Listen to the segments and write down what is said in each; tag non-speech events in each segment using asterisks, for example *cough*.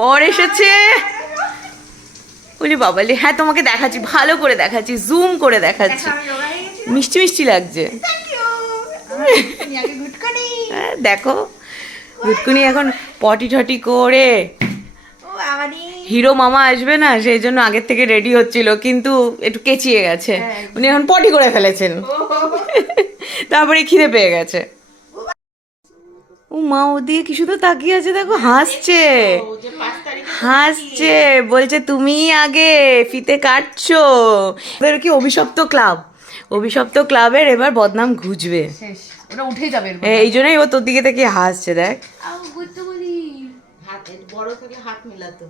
পর এসেছে। বলি বাবালি হ্যাঁ তোমাকে দেখাচ্ছি ভালো করে দেখাচ্ছি জুম করে দেখাচ্ছি। মিষ্টি মিষ্টি লাগছে। হ্যাঁ, দেখো গুটকুনি এখন পটি টটি করে। হিরো মামা আসবে না সেই জন্য আগের থেকে রেডি হচ্ছিল কিন্তু একটু কেচিয়ে গেছে। উনি এখন পটি করে ফেলেছেন। তারপরে খিদে পেয়ে গেছে। ও মা ও দিয়ে কি শুধু তাকিয়ে আছে? দেখো হাসছে। হাসছে। বলছে তুমি আগে ফিতে কাটছো। ওদের কি অভিশপ্ত ক্লাব? অভিশপ্ত ক্লাবের এবার বদনাম ঘুজবে ওটা উঠেই যাবে এই জন্যই ও তোর দিকে থেকে হাসছে দেখ। হাত বড় থাকলে হাত মিলাতো।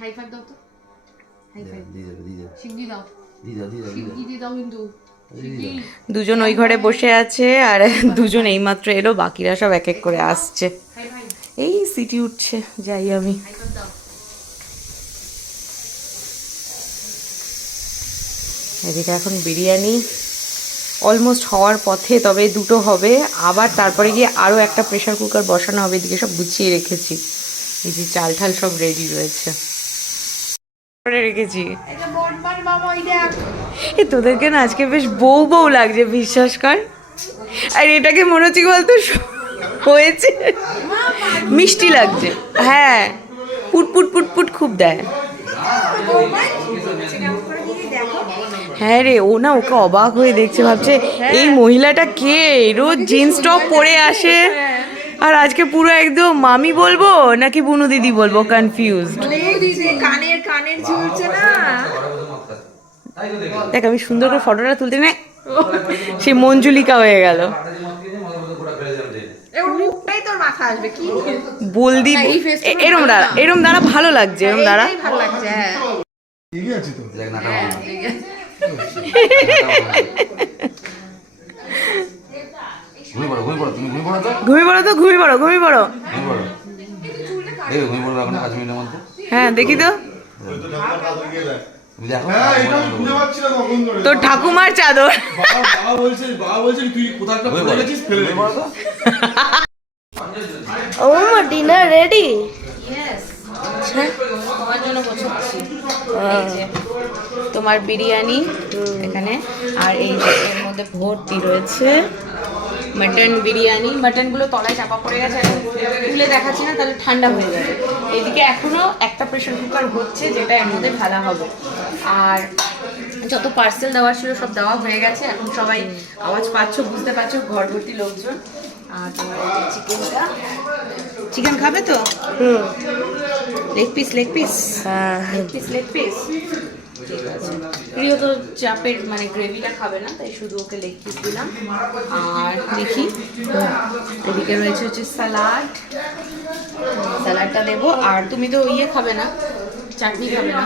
হাই ফাইভ দাও তো। হাই ফাইভ দিয়ে দাও দিয়ে দাও। দিয়ে দাও দিয়ে দাও দিয়ে দাও কিন্তু দুজন ওই ঘরে বসে আছে আর *laughs* দুজন এইমাত্র এলো, বাকিরা সব এক এক করে আসছে। এই সিটি উঠছে, যাই আমি। এদিকে এখন বিরিয়ানি অলমোস্ট হওয়ার পথে, তবে দুটো হবে। আবার তারপরে গিয়ে আরও একটা প্রেশার কুকার বসানো হবে, এদিকে সব গুছিয়ে রেখেছি। এই যে চাল ঠাল সব রেডি রয়েছে। রেখেছি। এ তোদেরকে না আজকে বেশ বউ বউ লাগছে, বিশ্বাস কর। আর এটাকে মনে হচ্ছে বলতো, হয়েছে। মিষ্টি লাগছে। হ্যাঁ পুট পুট পুট পুট খুব দেয়। হ্যাঁ রে, ও না ওকে অবাক হয়ে দেখছে, ভাবছে, এই মহিলাটা কে? রোজ জিন্স টপ পরে আসে। আর আজকে পুরো একদম মামি বলব, নাকি বুনু দিদি বলব কনফিউজড কানের কানের ঝুলছে না। দেখ আমি সুন্দর করে ফটোটা তুলতে না *laughs* সে মঞ্জুলিকা হয়ে গেল। বলদি এরম দাঁড়া এরম দাঁড়া ভালো লাগছে এরম দাঁড়া। ভালো লাগছে হ্যাঁ। বানানো। ঘুমিয়ে পড়ো ঘুমিয়ে পড়ো তুমি ঘুমিয়ে পড়ো তো? ঘুমিয়ে পড়ো ঘুমিয়ে পড়ো হ্যাঁ দেখি তো। হ্যাঁ তোর ঠাকুমার চাদর। বাবা বলছে বাবা বলছে তুই ফেলে ও মা ডিনার রেডি তোমার বিরিয়ানি এখানে আর এই এর মধ্যে ভর্তি রয়েছে মাটন বিরিয়ানি। মাটনগুলো তলায় চাপা পড়ে গেছে খুলে দেখাচ্ছি না তাহলে ঠান্ডা হয়ে যাবে। এদিকে এখনও একটা প্রেশার কুকার হচ্ছে যেটা এর মধ্যে ঢালা হবে। আর যত পার্সেল দেওয়া ছিল সব দেওয়া হয়ে গেছে। এখন সবাই আওয়াজ পাচ্ছ বুঝতে পারছ ঘর ভর্তি লোকজন। আর তোমার চিকেনটা। চিকেন খাবে তো? হুম। লেগ পিস লেগ পিস হ্যাঁ। পিস লেগ পিস ঠিক আছে। প্রিয় তো চাপের মানে গ্রেভিটা খাবে না তাই শুধু ওকে লেগ পিস দিলাম। আর দেখি। এদিকে রয়েছে হচ্ছে স্যালাড স্যালাডটা দেবো। আর তুমি তো ইয়ে খাবে না চাটনি খাবে না?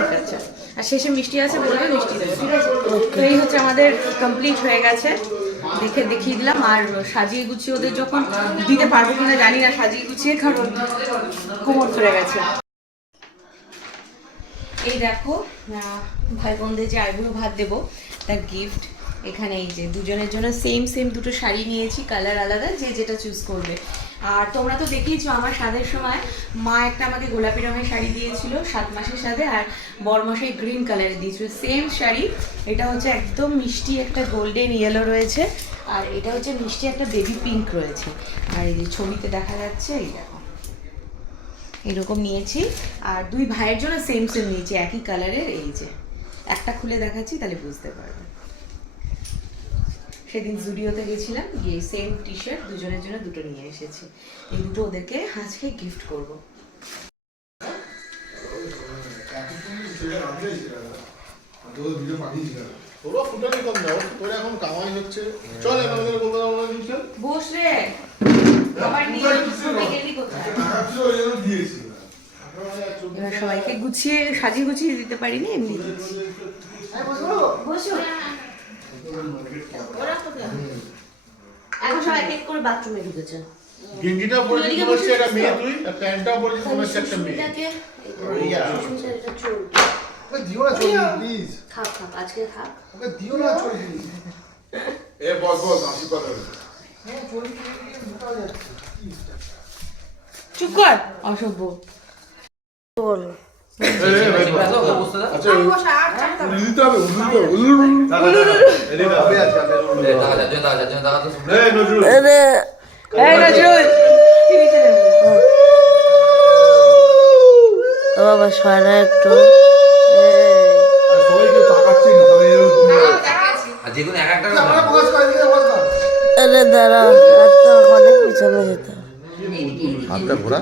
ঠিক আছে। আর শেষে মিষ্টি আছে বলবে মিষ্টি তো এই হচ্ছে আমাদের কমপ্লিট হয়ে গেছে। দেখে দেখিয়ে দিলাম। আর সাজিয়ে গুছিয়ে ওদের যখন দিতে পারব কিনা জানি না, সাজিয়ে গুছিয়ে কারণ কোমর ধরে গেছে। এই দেখো ভাই বোনদের যে আইবুড়ো ভাত দেবো, তার গিফট এখানে এই যে, দুজনের জন্য সেম সেম দুটো শাড়ি নিয়েছি কালার আলাদা, যে যেটা চুজ করবে। আর তোমরা তো দেখিয়েছো আমার স্বাদের সময়। মা একটা আমাকে গোলাপি রঙের শাড়ি দিয়েছিল, সাত মাসের সাথে আর বরমাসে গ্রিন কালারে দিয়েছিল। সেম শাড়ি, এটা হচ্ছে একদম মিষ্টি একটা গোল্ডেন ইয়েলো রয়েছে, আর এটা হচ্ছে মিষ্টি একটা বেবি পিঙ্ক রয়েছে। আর এই যে ছবিতে দেখা যাচ্ছে, এই দেখো। এরকম নিয়েছি, আর দুই ভাইয়ের জন্য সেম সেম নিয়েছি, একই কালারের এই যে। একটা খুলে দেখাচ্ছি, তাহলে বুঝতে পারবে। সেদিন জুডিওতে গেছিলাম গিয়ে সেম টি শার্ট দুজনের জন্য দুটো নিয়ে এসেছি। এই দুটো ওদেরকে আজকে গিফট করব। বস রে। এবার সবাইকে গুছিয়ে সাজিয়ে গুছিয়ে দিতে পারিনি এমনি? বসো। এখন সব এক এক করে বাথরুমে ঢুকেছে। গেঞ্জিটা পরেছিস মনে হচ্ছে একটা মেয়ে তুই আর প্যান্টটাও পরেছিস মনে হচ্ছে একটা মেয়ে। সুস্মিতাকে। সুস্মিতার এটা চলবে ওকে দিও না চল প্লিজ থাক থাক আজকে থাক। ওকে দিও না চল এ বল বল আশীর্বাদ হবে। চুপ কর। অসভ্য। আচ্ছা বাবা সরা একটু আর সবাই কেউ তাকাচ্ছে না সবাই এরকম আর যে কোনো এক একটা আমরা প্রকাশ করে দিকে প্রকাশ কর আরে দাঁড়াও অনেক পিছনে যেতে হাতটা ঘোরা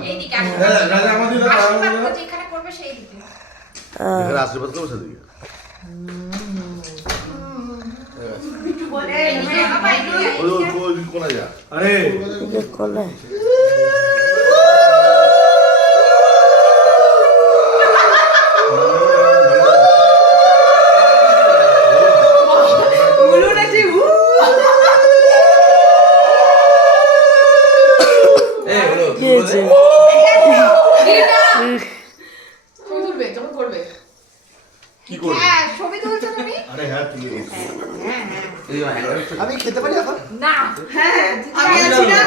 আরে। এদিকে কোলে উলু নাচে, উ। এই হলো কি হয়েছে ছবি তুলবে যখন করবে কি করবে হ্যাঁ ছবি তুলছো তুমি আরে হ্যাঁ তুই এই যে একবার একটু- আমি খেতে পারি এখন না আমি আছি না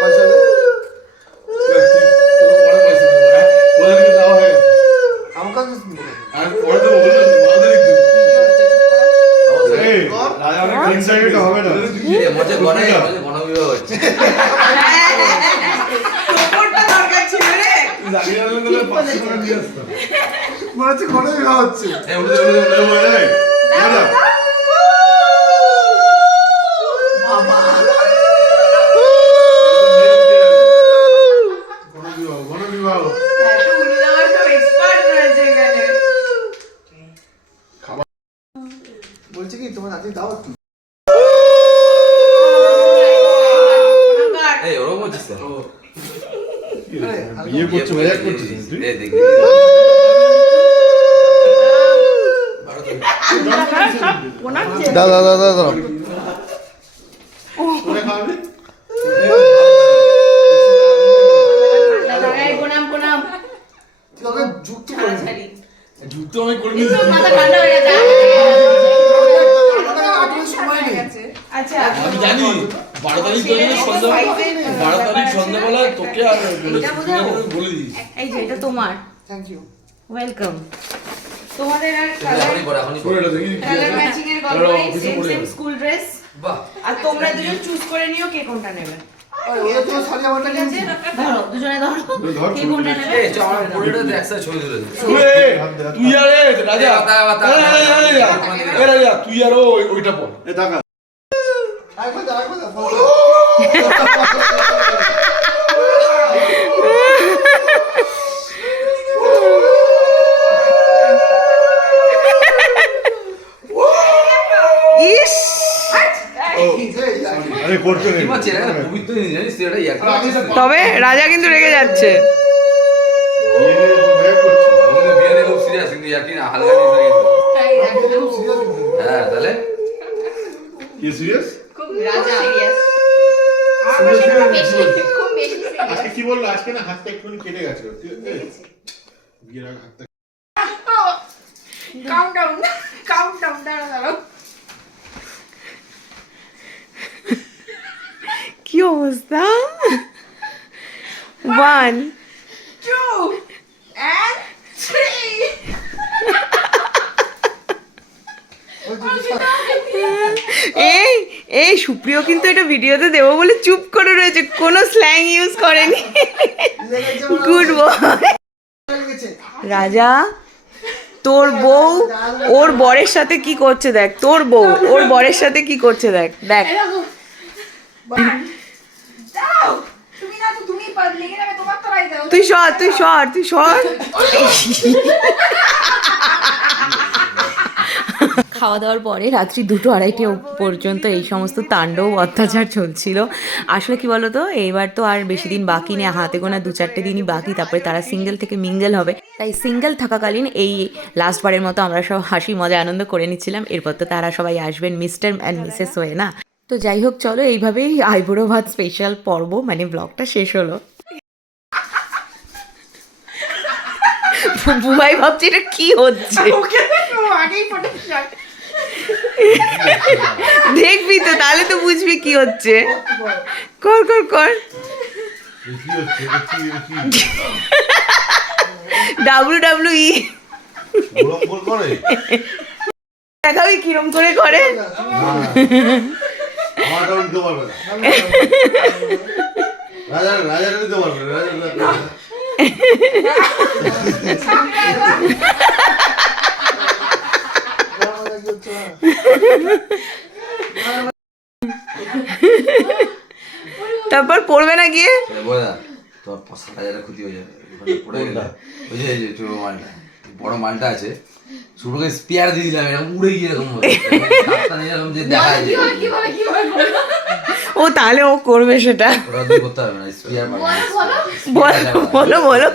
পয়সা দে পরে পয়সা দেবো হ্যাঁ? ওদেরকে দেওয়া হয়ে গেছে আমাকে আর পরে দেবো বললাম ওদের একটু এই রাজা অনেক ইনসাইড হবে না এ, মজা গনে মজা গণবিবাহ হচ্ছে তোরটা দরকার ছিল রে জানিয়ে দিলে তাহলে পাঁচশো টাকা নিয়ে আসতাম মনে হচ্ছে কোনো বিবাহ হচ্ছে এই উঠে দে, উঠে দে, উঠে দে। এই, রাজা। গণবিবাহ, গণবিবাহ। উলু দেওয়ার সব এক্সপার্ট রয়েছে এখানে বলছে কি তোমার নাতি দাও একটু এই, ওরকম হচ্ছিস কেন? বিয়ে করছ মজা করছিস তুই এই, দেখবি। দাদা দাদা দাদা করে খাওয়াবি এই প্রণাম প্রণাম তুই ওকে যুক্ত করে দে। ছাড়ি যুক্ত আমি করে কিন্তু মাথা ঠান্ডা গেছে আমাকে আটকের সময় নেই আচ্ছা। আমি জানি বারো তারিখ বারো তারিখ সন্ধ্যাবেলা তোকে আর বলে? বলে এই যে এটা তোমার। থ্যাংক ইউ ওয়েলকাম তোমাদের আর কালার পড়ো, পড়ো। ম্যাচিং এর গল্প সেম সেম স্কুল ড্রেস আর তোমরা দুজন চুজ করে নিও কে কোনটা নেবে। ওই ওদের তোমার শাড়ি বেশি হয়ে খুব বেশি আজকে কি বলল? আজকে না হাতটা একটুখানি কেটে গেছে ওর। তুই- এই, বিয়ের আগে হাতটা কাউন্ট ডাউন কাউন্ট ডাউন দাঁড়া দাঁড়াও কি অবস্থা ওয়ান টু থ্রি এই এই সুপ্রিয় কিন্তু এটা ভিডিওতে দেবো বলে চুপ করে রয়েছে। কোনো স্ল্যাং ইউজ করেনি। গুড বয় রাজা তোর বউ ওর বরের সাথে কি করছে দেখ? তোর বউ ওর বরের সাথে কি করছে দেখ? দেখ। তুই সর তুই সর তুই সর। খাওয়া দাওয়ার পরে রাত্রি দুটো আড়াইটে পর্যন্ত এই সমস্ত তাণ্ডব অত্যাচার চলছিল। আসলে কি বলতো এইবার তো আর বেশি দিন বাকি নেই হাতে গোনা দু চারটে দিনই বাকি তারপরে তারা সিঙ্গেল থেকে মিঙ্গেল হবে। তাই সিঙ্গেল থাকাকালীন এই লাস্ট বারের মতো আমরা সব হাসি মজা আনন্দ করে নিচ্ছিলাম। এরপর তো তারা সবাই আসবেন মিস্টার অ্যান্ড মিসেস হয়ে না? তো যাই হোক চলো এইভাবেই আইবুড়ো ভাত স্পেশাল পর্ব মানে ব্লগটা শেষ হলো। বুবাই ভাবছি এটা কি হচ্ছে? দেখবি তো তাহলে তো বুঝবি কি হচ্ছে। কর কর কর। ডাব্লিউ ডাব্লিউ ই দেখাবি কিরম করে করে? তারপর পড়বে না গিয়ে? তোর পাঁচ সাত হাজারের ক্ষতি হয়ে যাবে। ওই যে বড় মালটা আছে। শুভ্রকে স্পিয়ার দিয়ে দিলাম এরকম উড়ে গিয়ে এরকম *laughs* এরকম যে দেখা যায়। কীভাবে কীভাবে কীভাবে? ও তাহলে ও করবে সেটা। করতে হবে না স্পিয়ার বলো, বলো।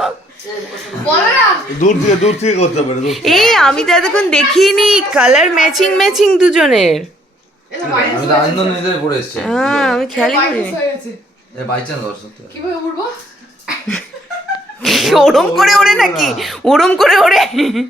দূর থেকে দূর থেকে করতে পারে এই আমি তো এতক্ষণ দেখিনি। কালার ম্যাচিং ম্যাচিং দুজনের। এটা আমি minus তো হয়ে আনন্দ গেছে। নিজে করে এসছি হ্যাঁ আমি খেয়ালই minus করিনি হয়ে গেছে। বাই চান্স ওর সত্যি কীভাবে